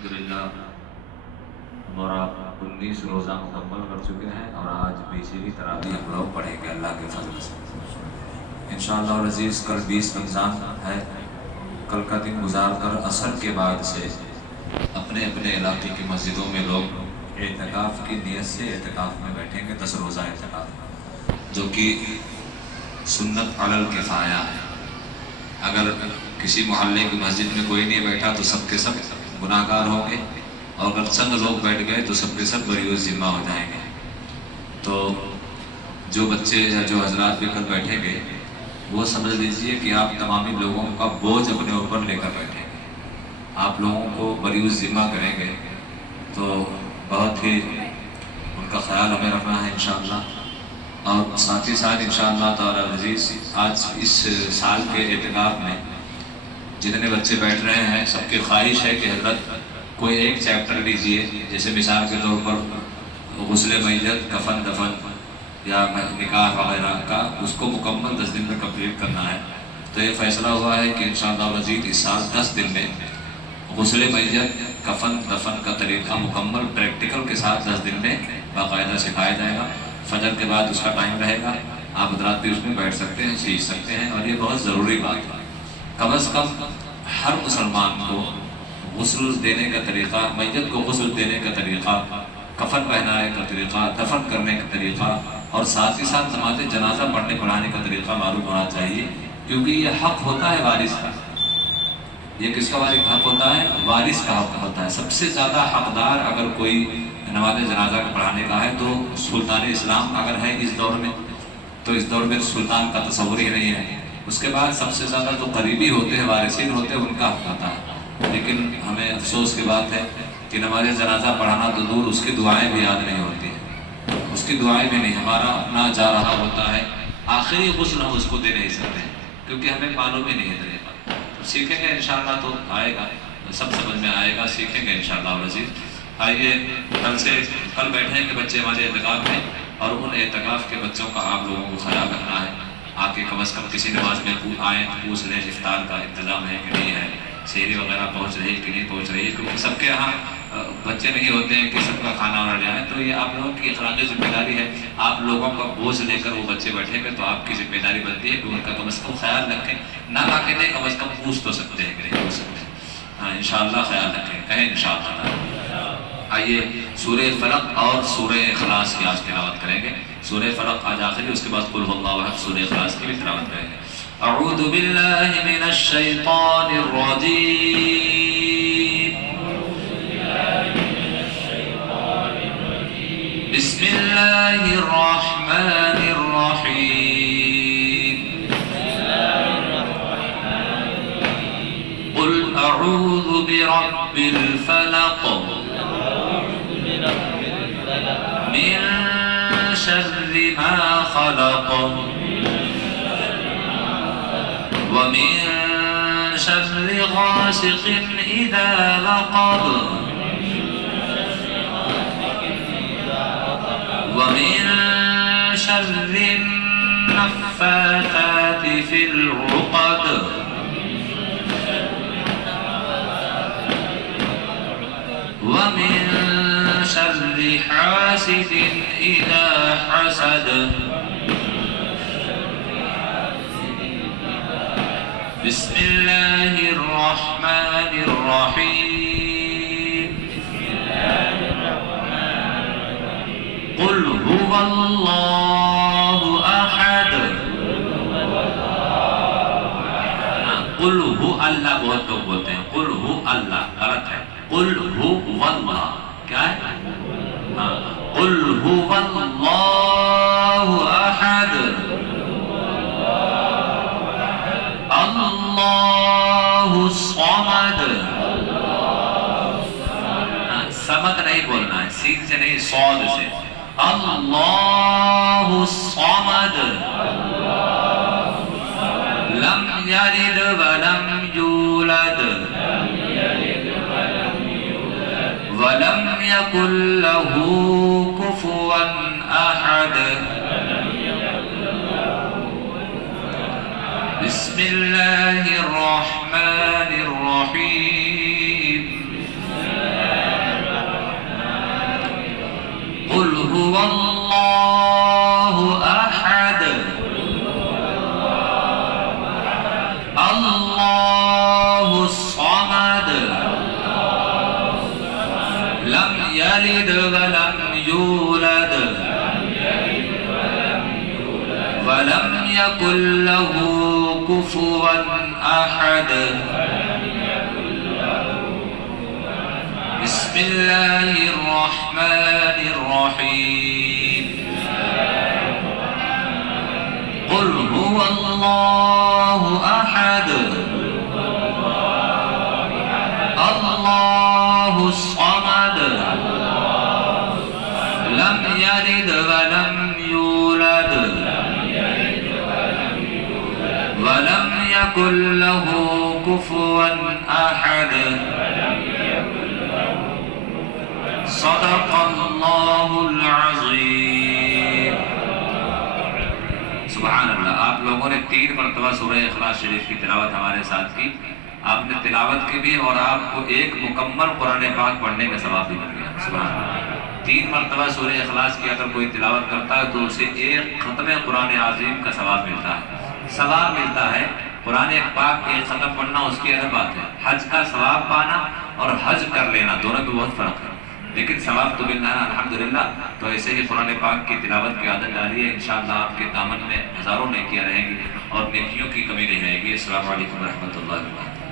الحمدللہ ہمارا 19 روزہ مکمل کر چکے ہیں اور آج 20ویں تراویح ہم لوگ پڑھیں گے اللہ کے فضل سے انشاءاللہ العزیز۔ کل 20 رمضان ہے۔ کل کا دن گزار کر عصر کے بعد سے اپنے اپنے علاقے کی مسجدوں میں لوگ اعتکاف کی نیت سے اعتکاف میں بیٹھیں گے، 10 روزہ اعتکاف، جو کہ سنت علی الکفایہ ہے۔ اگر کسی محلے کی مسجد میں کوئی نہیں بیٹھا تو سب کے سب گناہ گار ہوں گے، اور اگر چند لوگ بیٹھ گئے تو سب کے سب بری الذمہ ہو جائیں گے۔ تو جو بچے یا جو حضرات بھی کل بیٹھیں گے وہ سمجھ لیجئے کہ آپ تمامی لوگوں کا بوجھ اپنے اوپر لے کر بیٹھیں گے، آپ لوگوں کو بری الذمہ کریں گے، تو بہت ہی ان کا خیال ہمیں رکھنا ہے انشاءاللہ۔ اور ساتھ ہی ساتھ انشاءاللہ تعالی العزیز آج اس سال کے اعتکاف میں جتنے بچے بیٹھ رہے ہیں سب کی خواہش ہے کہ حضرت کوئی ایک چیپٹر لیجئے، جیسے مثال کے طور پر غسل میت، کفن دفن یا نکاح وغیرہ کا، اس کو مکمل 10 دن میں کمپلیٹ کرنا ہے۔ تو یہ فیصلہ ہوا ہے کہ انشاءاللہ مزید اس سال 10 دن میں غسل میت، کفن دفن کا طریقہ مکمل پریکٹیکل کے ساتھ 10 دن میں باقاعدہ سکھایا جائے گا۔ فجر کے بعد اس کا ٹائم رہے گا، آپ حضرات بھی اس میں بیٹھ سکتے ہیں، سیکھ سکتے ہیں، اور یہ بہت ضروری بات ہے۔ کم از کم ہر مسلمان کو غسل دینے کا طریقہ، میت کو غسل دینے کا طریقہ، کفن پہنانے کا طریقہ، دفن کرنے کا طریقہ، اور ساتھ ہی ساتھ نماز جنازہ پڑھانے کا طریقہ معلوم ہونا چاہیے، کیونکہ یہ حق ہوتا ہے وارث کا۔ یہ کس کا حق ہوتا ہے؟ وارث کا حق ہوتا ہے۔ سب سے زیادہ حقدار اگر کوئی نماز جنازہ پڑھانے کا ہے تو سلطان اسلام اگر ہے اس دور میں، تو اس دور میں سلطان کا تصور ہی نہیں ہے۔ اس کے بعد سب سے زیادہ جو قریبی ہوتے ہیں، وارثین ہوتے ہیں، ان کا حق ہوتا ہے۔ لیکن ہمیں افسوس کی بات ہے کہ نماز جنازہ پڑھانا تو دور، اس کی دعائیں بھی یاد نہیں ہوتی ہیں، اس کی دعائیں بھی نہیں، ہمارا اپنا جا رہا ہوتا ہے۔ آخری غسل ہم اس کو دے نہیں سکتے ہیں کیونکہ ہمیں معلوم ہی نہیں ہے طریقہ۔ سیکھیں گے انشاءاللہ تو آئے گا، سب سمجھ میں آئے گا، سیکھیں گے انشاءاللہ العزیز۔ آئیے کل بیٹھیں گے بچے ہمارے اعتکاف میں، اور ان اعتکاف کے بچوں کا آپ لوگوں کو خیال رکھنا ہے۔ آ کے کم از کم کسی نماز میں آئیں، پوچھ لیں افطار کا انتظام ہے کہ نہیں ہے، سحری وغیرہ پہنچ رہی ہے کہ نہیں پہنچ رہی ہے، کیونکہ سب کے یہاں بچے نہیں ہوتے ہیں کہ سب کا کھانا وانا جائے، تو یہ آپ لوگوں کی اخلاقی ذمہ داری ہے۔ آپ لوگوں کا بوجھ لے کر وہ بچے بیٹھیں گے تو آپ کی ذمہ داری بنتی ہے کہ ان کا کم از کم خیال رکھیں، نہ لا کے دیں، کم از کم پوچھ تو سکتے ہیں کہ نہیں پوچھ سکتے۔ ہاں انشاءاللہ خیال رکھیں، کہیں انشاءاللہ۔ آئیے سورہ فلق اور سورہ اخلاص کی آج تلاوت کریں گے۔ سورہ فلق آج آخری، اس کے بعد قل هو اللہ احد، سورہ اخلاص کی بھی تلاوت کریں گے۔ اعوذ باللہ من الشیطان الرجیم، بسم اللہ الرحمن الرحیم، قل اعوذ برب الفلق من شر ما خلق ومن شر غاسق إذا وقب ومن شر النفاثات في العقد ومن شر حاسد إذا حسد بسم الله الرحمن الرحيم، قل هو الله أحد، قل هو اللہ بہت لوگ بولتے ہیں، قل هو اللہ، غلط ہے، قل هو اللہ، کیا ہے؟ قل هو اللہ احد اللہ الصمد، سمد نہیں بولنا ہے، سین سے نہیں، صاد سے، اللہ الصمد، لم یلد ولم یولد ولم یکن له کفوا احد، بسم اللہ الرحمن الرحیم، يلد ولم يولد ولم يكن له كفوا أحد. بسم الله الرحمن الرحيم. قل هو الله أحد الله الصمد لم يلد ولم يولد ولم يكن له كفوا أحد. صدق الله العظيم. سبحان اللہ. آپ لوگوں نے 3 مرتبہ سورہ اخلاص شریف کی تلاوت ہمارے ساتھ کی. آپ نے تلاوت کی بھی اور آپ کو ایک مکمل قرآن پاک پڑھنے کا ثواب بھی مل گیا. سبحان اللہ. 3 مرتبہ سورہ اخلاص کی اگر کوئی تلاوت کرتا ہے تو اسے ایک ختم قرآن عظیم کا ثواب ملتا ہے. ثواب ملتا ہے. قرآن پاک ایک ختم پڑھنا اس کی الگ بات ہے. حج کا ثواب پانا اور حج کر لینا دونوں میں بہت فرق ہے، لیکن ثواب تو ملنا ہے الحمدللہ. تو ایسے ہی قرآن پاک کی تلاوت کی عادت ڈالیے، انشاءاللہ آپ کے دامن میں ہزاروں نیکیاں رہیں گی اور نیکیوں کی کمی نہیں رہے گی. السلام علیکم ورحمۃ اللہ وبرکاتہ.